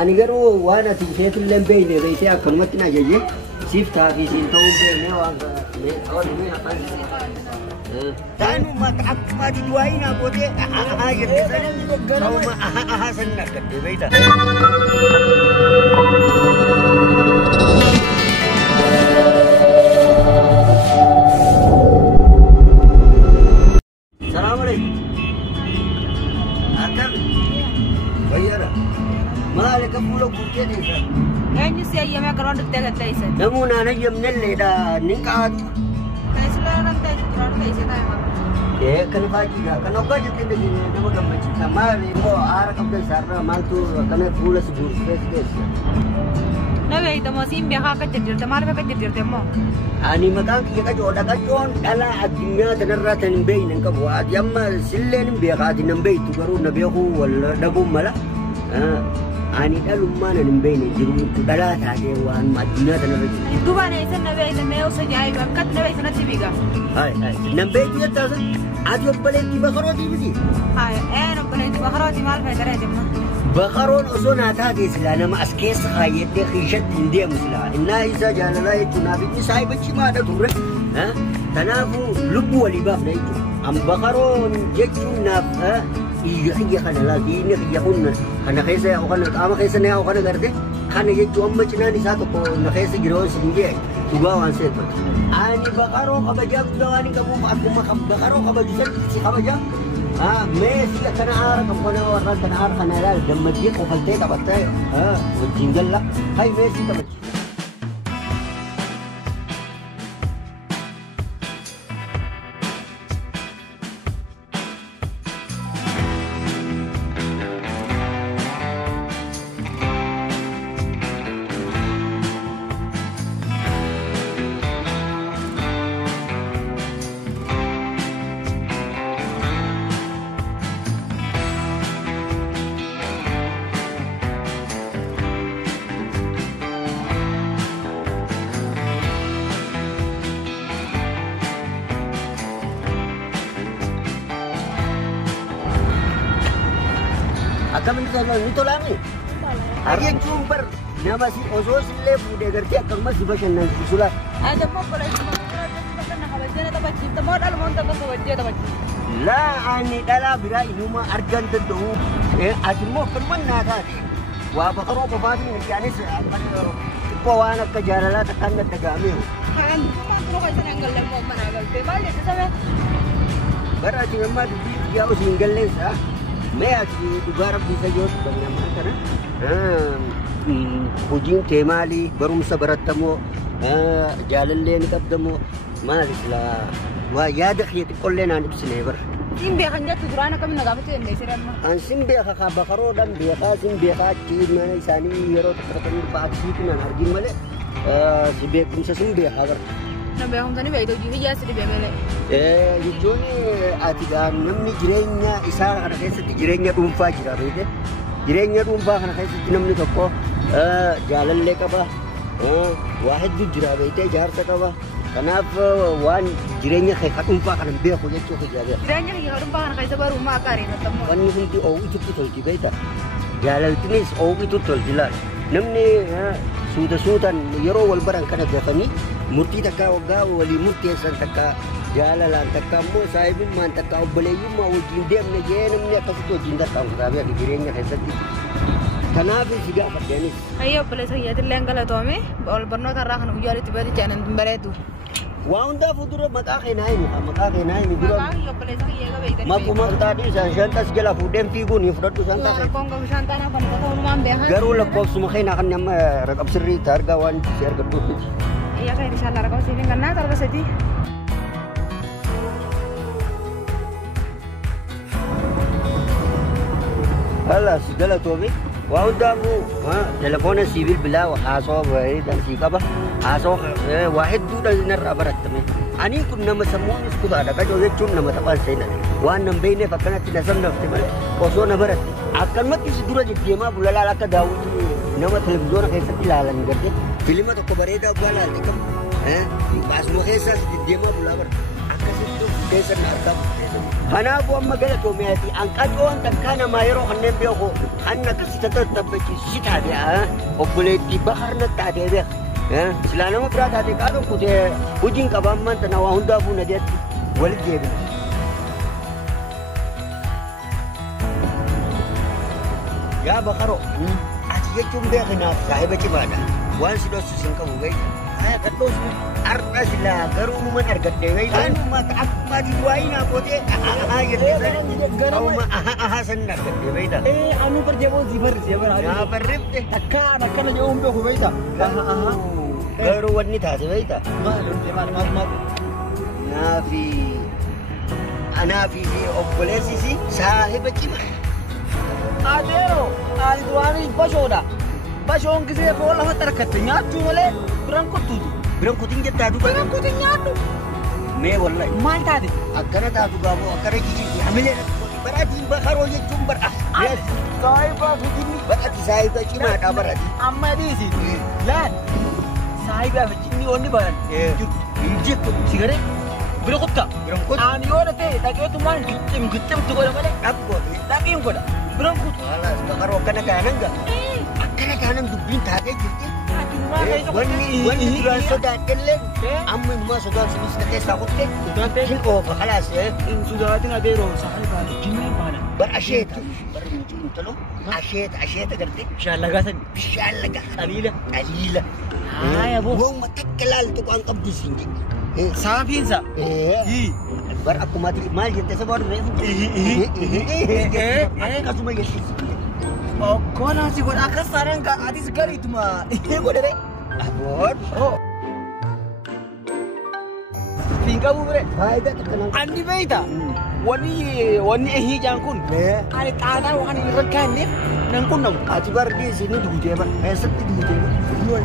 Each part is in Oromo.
Ani garuu waan ati isheetillee hin beekne beektee akkanumatti na ajajee siif taafii siin ta'uu hin beekne waan taanuma akkuma ati du'aayi naa boodee jette sana san nakkattee beekta. مالك أقول لك كذا يعني سيا ما كرون تتجه تيسة نمونا نجيب نللي دا نقعد تيسة لا نتجه كرون تيسة تايما إيه كان فاجئ كان أوقات كده نمو جمعت سماري مو عارف كم تسارنا مالتو كان فول سبورس بس نبي تماسين بيها كجدير تمار بيها كجدير تمو أنا مكان كي كجودا كجون ألا الدنيا تنرى تنبين إنك بواد يما سلين بيها تنبين تقولون نبيه ولا نبوم ملا أنا دلهم ما نبين يجرون تدلا تاجي وان ما الدنيا تنرى دوبا نيسن نبي نبي وسجاي وكت نبي سنة تبيجا هاي نبي تيجي تاسا عادي بلد كي بخراتي بدي هاي أنا بلد بخراتي مال فكرة جمنا بخرون أصلا هذا سلانة ما أسكيس خايد ده خيشت هندية مثلا إنها إذا جال لا يتنافي نساي بتشي ما ده تورة ها تنافو لبوا اللي باب نيجو أم بخرون جتون ناف ها يجي خنا لا دينه يخون خنا خيسة أو خنا أما خيسة نه أو خنا قرده خنا يجو أم بتشنا نساء كو نخيسة جرون سنجي تجوا وانسيت أنا بخرون خبجام دواني كمو أكو ما بخرون خبجسر سي خبجام ماشي كنا عارف كنا ورنا كنا عارف خنا لا لما تجيك وخلتك بتاعي والجنجل لا هاي ماشي تبجي Akan menjadi itu lami. Hari jumper nama si Osos lebu dia gerti akan masih bagian nanti sulat. Ada mau kalau itu mau kan hawajnya tak baca, tak mau dalam montak kan hawajnya tak baca. La ani dalam bira ini mah argan tentu. Aji mau kemana tadi? Wah bakar apa pasti ni jenis kawan kejarala tekan tegami. Kan cuma kalau kita nggak lemo mana nggak bebal ya sama. Berarti memang dia harus ninggalin sah. मैं आज दोबारा bisa jod bagaimana karena kucing temali baru musa bertemu jalan lain ketemu malaslah wah ya dekhiyat kullena nibsine ber simbe khanja tudrana kam naga betu ende siran ma an simbe kha bakaro dan be kha simbe kha tid mana isani yero terkatan baat sitina hargin male simbe kun simbe hagar nabe hum tani be to ji ya sidi be mele jechuun ati namni jireenya isaa kana keessatti jireenya dhuunfaa jira beekte jireenya dhuunfaa kana keessatti namni tokko jaalallee qaba waa hedduu jira beekte jaarsa qaba kanaaf waan jireenya kee dhuunfaa kana beeku jechuu jira jireenya kee dhuunfaa kana keessa baruu maa qaarii tattamu wanni hundi oowwitutti tolti beekta jaalaltinis oowwitutti tolti laal namni suutaan yeroo wal baran kana gafanii murtii takkaa waggaa walii murteessan takkaa jaalalaan takka ammoo saahibummaan takka obboleeyyummaa wajjin deemne jee namni akkasitti wajjin darqamu kitaabee ati jireenya keessatti kanaaf si gaafadheenis ayyo obboleessa kiyyaatiillee galatoome ol barnoota irraa kana guyyaa walitti bari jaanan hin bareedu waa hundaaf dura maqaa keenaa himi dura obboleessa kiyyaa qabeeytan makuma kitaadhii shantas jala fuudheen fiiguun hin fudhadhu shantas kongo shantaana kan ta'uumaan beekan garuu lakkoofsuma keenaa kan nama raqabsirriitti argaa waan si argadhuutti iya kan inshallah raqabsiifin kannaa tarba sadii Allah segala tobi wa udamu telefonen sibil bila wa haso bae dan sikaba haso wahid du dan nar baratme ani kun nama semua isku ada ka joge chum nama tapan sena wa nam beine fakana tinasam nafti mal koso na barat akan mat kisi dura je tema bulala ka dawu nama television ka sa tilalan gade film to ko bareda bala tikam pas mo kesa tema bulala akasitu kesa na arkam Kanaafuu amma galatoomee ati hanqacoon takkaana maayiroo kanneen beeku hanna akkasii tattaabbachiisu si taate obboleettii bakarna taatee beeka. Silaa nama biraa taate qaadon kutee hojiin qabaan maanta na waa hundaafuu na deetti walitti deebina. Yaa bakaroo ati jechuun beekinaaf saahiba cimaadha. Waan si dhoosu sin qabu beekta. Arda sila garuu uuman argadde beeytan akkuma waayinaa kootee jettee san argadde beeytan. Anu berjebol si ber. Yaa barrifte Takkan akkana jedhuun beeku beeyta. garuu wanni taate beeyta. Maal. Anaafi obboleessisi saahiba cimaa. Adeero, ani duraanii bashoodha. Bashoon gisee foon lafa tarkatte nyaachuu malee biraan kottuuti. Biraan kutiin jettaa duuba. Biraan kutiin nyaadhu. Mee wallahi. Maal taate? Akkana taatu gaafoo akkana jijjiirti hamilee baratiin bakaroo jechuun bara. Saahiba fijinni. Barati saahiba cimaadha barati. Amma dhiisi. Laal. Saahiba fijinni onni baran. Injekko Sigaree. Bira kutta. Biraan kutu. Ani yoo dhate dhaqeetumaan gicciimtu godha malee. Dhabboote. Dhaqiin godha. Biraan kutu. Halas bakaroo akkana taanan gaa. Akkana taanan dubbiin taatee jirti. Wanni duraan sodaadhellee amma immoo sodaan sinis na keessaa kutte. Hin oofa khalaas. In sodaatin adeeroo saahiba fijinni baana. Bar asheeta. Bar intalo. Asheeta gartee. Bishaan lagaa sani. Bishaan lagaa. Qaliila. Boo. Wooma takka laaltu waan qabdu siin jedhe. Saafiinsa. Bar akkumaati maal jettee sabaa dhufee. Akkasuma jechuudha. Okkoonaa si godha akka saaraan atis gariituma godhare. Aboon. Fiinqabu bire. Faayidaa takkanaan. Andi beeyta. Wanni hiijaan kun. Ani xaanaa waan irra kaanneef nan qunnamu. Ati bardii isin duutee bar. Eessatti duutee bar.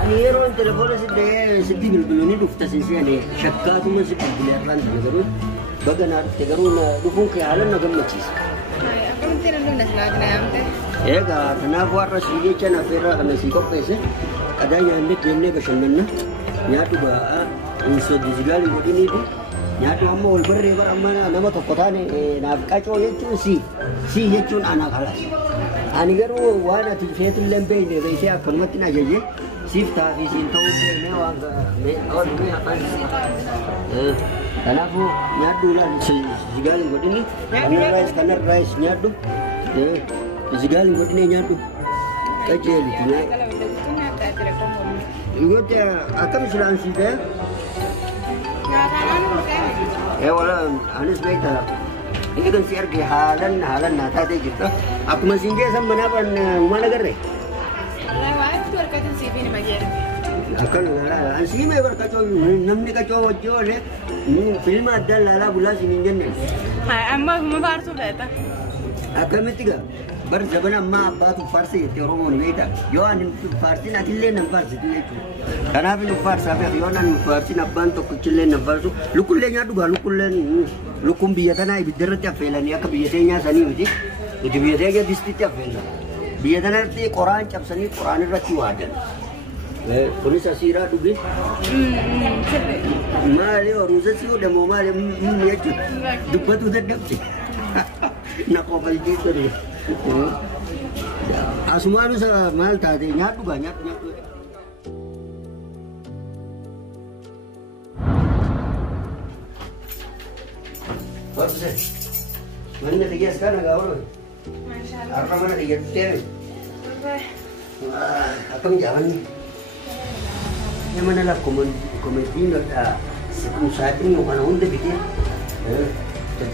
Ani yeroon telefoona sitti bilbiluu ni dhufta sinsi'anii shakkaatuma si bilbilee irraan ture garuu baga naa dhufte garuu dhufuun kee haala na gammachiisa. Akkamitti nan dhumna silaatina yaamte? Egaa kanaaf warra sii jecha nafeerraa kana sii qopheesse qadaa nyaannee deemnee bashannanna nyaatu ba'aa insoddi sigaalii godhiniitu nyaatu amma wal barree bara amma nama tokko taane naaf qacoo jechuun sii jechuun anaa kalaas. Ani garuu waan ati feetullee hin beekne beektee akkanumatti na ajajee siif taafii siin ta'uu beeknee waan oolumee hafan. Kanaafuu nyaadhu laal sigaalii godhini kanarraayis nyaadhu sigaalii godhinee nyaadhu qajeeliti Yote akkam silaan sii ta'e? Wala anis beekta eegan si arge haalan naa taatee jirta. Akkuma siin geessan manaaf waan agarre. Akkan siimee barkacoo namni qacoo wajjii oolee filma addaan laalaa bulaa siin hin jenne. Amma kuma faarsuu feeta. Akkamitti gaa bar zabana ammaa abbaatu faarsa jettee Oromoon beekta. Yoo ani faarsin atillee nan faarsitu jechuudha. Kanaaf nu faarsaa beeku yoo ani faarsin abbaan tokkichillee nan faarsu lukkullee nyaadhu gaa lukkuun biyya tanaa ibidda irratti affeelanii akka biyya teenyaa sanii miti. Itti biyya teenya distitti affeelna. Biyya tanatti qoraan cabsanii qoraan irratti waadan. Kunis asiiraa dhuge. Maali oruusa si hodhamoo maali jechuudha. Dubbatu dadhabde. Na qofalchee ture. Asumaan isa maal taate nyaadhu gaa nyaadhu. Babse, mana kerja sekarang agak orang. Apa mana kerja tu? Apa jalan ni? Yang mana lah komedi nak saat ini orang Honda bikin.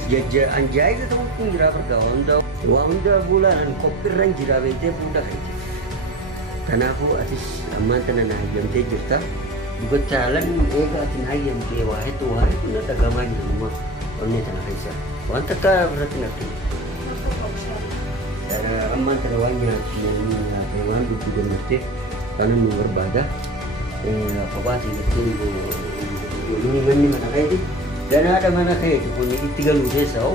Jajah anjay itu pun jira berkawan dah. Honda bulan kopi ranjira bete budak. Kenapa atis aman tanah ayam terjurta? Bukan jalan ega tin ayam dewa itu nak agama ni semua. Ini tanah Kaisa. Wanita ka berarti nanti. Cara aman terwanya yang hewan itu juga mesti karena berbeda. Apa sih itu ini mana kayak dan ada mana kayak itu punya tiga ludes tau.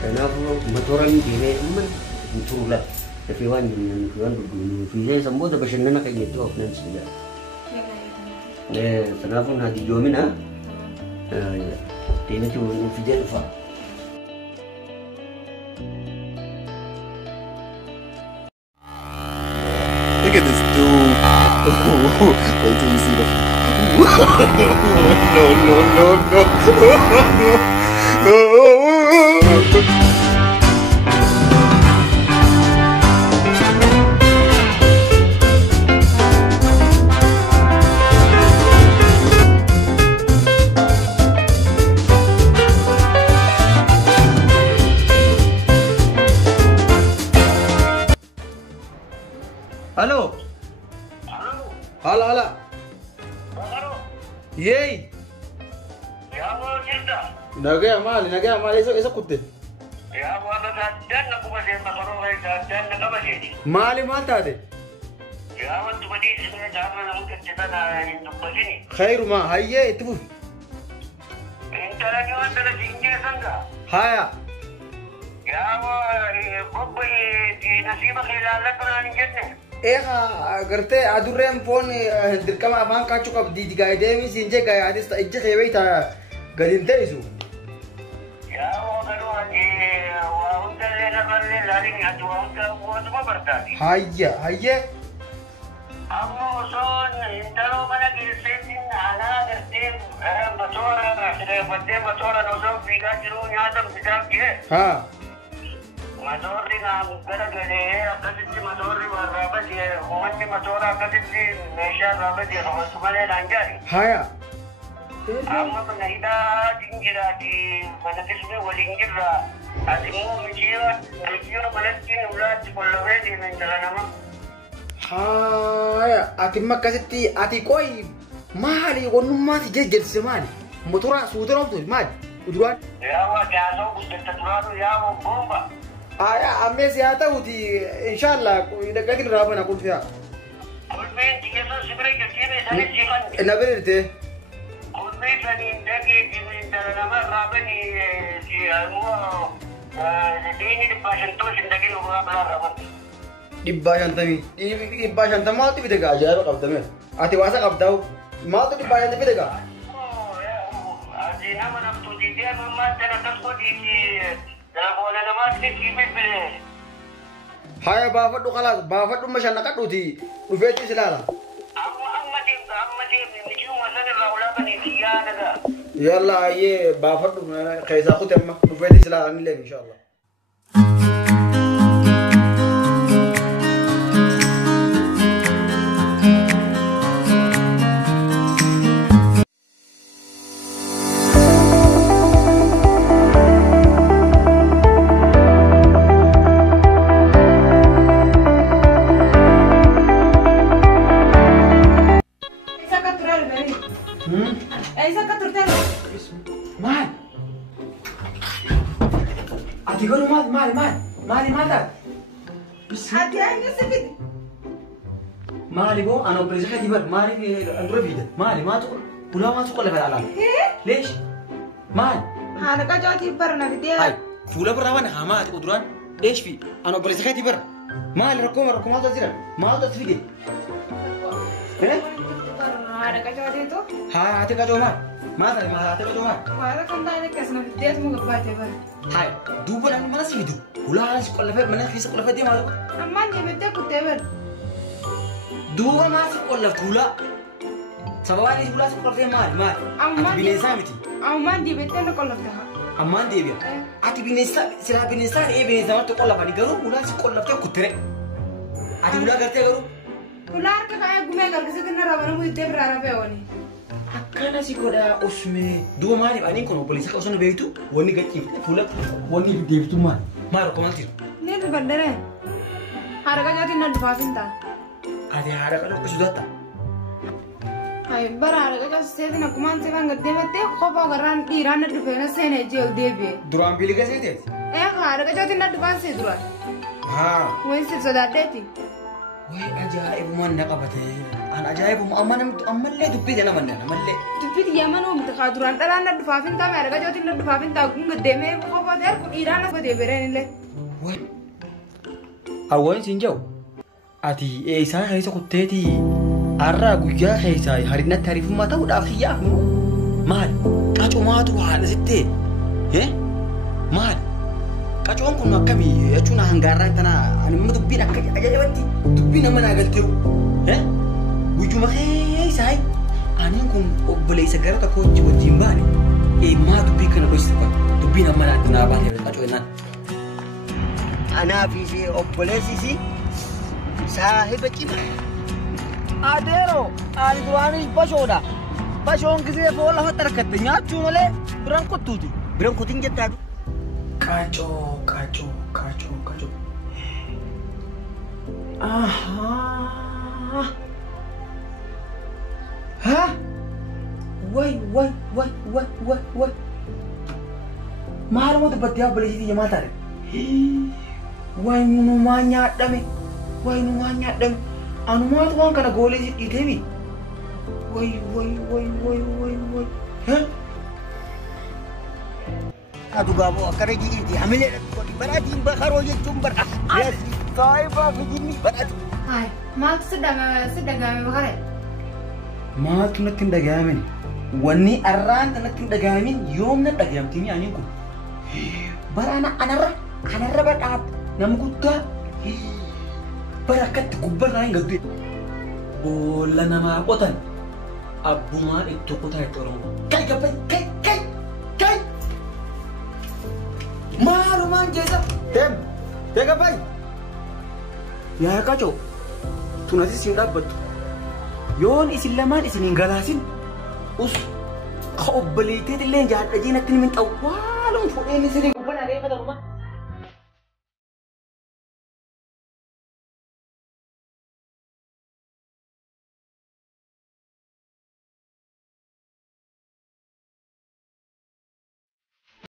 Dan aku motoran ini emang itulah. Tapi hewan berdua. Bisa semua dah bersenang kayak gitu. Apa nanti sudah. Kenapa nak dijomin ah? Deemee tuun fidee dhufa. Look at this dude. Wait till you see the. No. Halo. Halo. Yey. Nagaya mal eso kutte. Mali maltaate. Khairu ma hayye itbu. Haya. Garte adurreen foon dirqama afaan kaachuu qabdi digaa deemi siinjee gaayaatis ijja keewee taa gadin ta'isu. Hayye. Ammoo osoon intaloo mana keessatti aanaa gartee matoora osoo fiigaa jiru nyaata bitaa kee. Motorri naam garagalee akkasitti motorri warraabati uummanni motora akkasitti meeshaa raabati roobatu malee naan jaari. Haya. Amma mana hidhaa jiraati mana keessumee waliin jirra. Ati immoo mijiyyoo manatti nulaatti qollobee deemen jala nama. Haya. Ati akkasitti ati qoy maali wannummaati jejjeessise maali? Motora suutara oftu maali? Uduraan? Yaawwa gaasoo guddata duraatu yaawwa bomba. Ammes yaa ta'uti inshallah dhaqatiin raafana qulfiyaa. Qulfiin xiyyeessoo sibira jechime isaanii jiran. Na birirte. Qulfii sanii dhagee dhala nama raafanii immoo diini 500 hin dhageen uumaa bilaa raafan. 550 maaltu bite gaa ajaa'iba qabdame. Ati waasa qabdaa'u maaltu 550 bite gaa? Ati nama naftu diidee mammaa jala tokko diidee. Telefoona namaatti kiibibbilee. Haya baafadhu khalaas baafadhu mashaan naqadhuuti dhufeetti si ilaala. Amma deemte mijiyyuma sanirraa ulaaqanii xiyyaa nagaa. Yalla ayyee baafadhu keessaa kute amma dhufeetti si ilaala ni leemi inshallah. Ati garu maal Ati aina sifit. maali boo ana obbaleessa kati bar maali dura fiida maali maatu ulaa maatu qolle fedha alaan leesh maali Haala qajooti barna fidee. hai fuula biraa waan hamaa ati quduraan leesh fi ana obbaleessa kati bar maali rakkoo maatu asiran maaltu as fide Haala qajooti tu. haa ati qajoo maal ati qajoo maal Haala kan taane kasna fidee mu gabbaate bar. hai duuba namni mana si fidu ulaa si qolle fedha mana keessa qolle fedha maal Ammaan deebittee kuttee bar. duuba maa si qolle fuula sababaan isi fuula si qolle fedha maali ati bineensaa miti Ammaan deebittee na qollafta. ammaan deebi'a ati bineensa silaa bineensaa bineensa marti qollafani garuu ulaa si qollaftee kuttire ati ulaa gartee garuu Ulaa harka kaayee gumee galgisitti na raabanamu ittee biraa rafee ooni. akkana si godha osmee duuba maaliif aniin kun obboleessa osoo na beektu wanni gachiifte fuula wanni deebitu maal rakkomantiiru Ni dubbaddaree. Haala qajooti na dhufaafin ta'a. ati haadha qala sodatta Hai bara haala qajooti seetin akkumaan seefan gad deemettee kophaa garaan dhiiraan na dhufee na seenee jee ol deebi'e. duraan biliga seeteeti Haala qajooti na dhufaan see duraan. haa Wayin si sodaaddeeti. way ajaa'ibumaan na qabate an ajaa'ibuma ammallee dubbite namallee Dubbiti yamanuu miti kaa duraan dhalaan na dhufaafin ta'a haala qajooti na dhufaafin ta'a kun gad deemee kophaa ta'e kun dhiiraan na deebi'een illee. way awwaan siin jedhu ati eessaa keessa kutteeti arraa guyyaa keessaa harinatti hariifummaa ta'uudhaaf hiyyaaf maali qacumaatu haadha sittee maal qacuun kun akkamii jechuun hangaarraa tana ani immoo dubbiin akka ajaa'ibatti dubbiin amma naa galteeru gujuma keessaa ani kun obboleessa gara tokko wajjin baane maa dubbii kana gochisa qaba dubbiin amma naa baatee qacuu jennaan. Anaa fi obboleessi saahiba cimaa. Adeero ani duraanis bashoodha. Bashoon gisee foon lafa tarkatte nyaachuu malee biraan kottuuti. Biraan kottiin jettaadhu. Kaacoo. Ahaa. Ha? Way. Maaluma dubbattee obboleessitii jamaa taate? Way numaa nyaadhame. Anumaatu waan kana goolee dhiiteemi. Way. Adu gaaboo akkana jiiti hamilee dhaqooti baraatiin bakaroo jechuun bara. Saayibaa fi jinni baraati. Hai, maaltu si dhagahame bakaree? Maaltu natti hin dhagahamin? Wanni arraan natti hin dhagahamin yoom na dhagahamtini aniin kun? Baraana anarra badhaab nama guddaa bara akkatti gubbarraa hin gaddu. Boolla namaa qotan abbumaan itti qotaa itti oromoo. Kai gabbay kai. Maalumaan jeesa. Tee gabbay. Yaa Qaacoo tunas isin dhaabbattu. Yoon isin lamaan isin hin galaasin ka obboleetteet illee jaadha jeenatti hin xawwaaluun fudheen isin gubbaan adeemata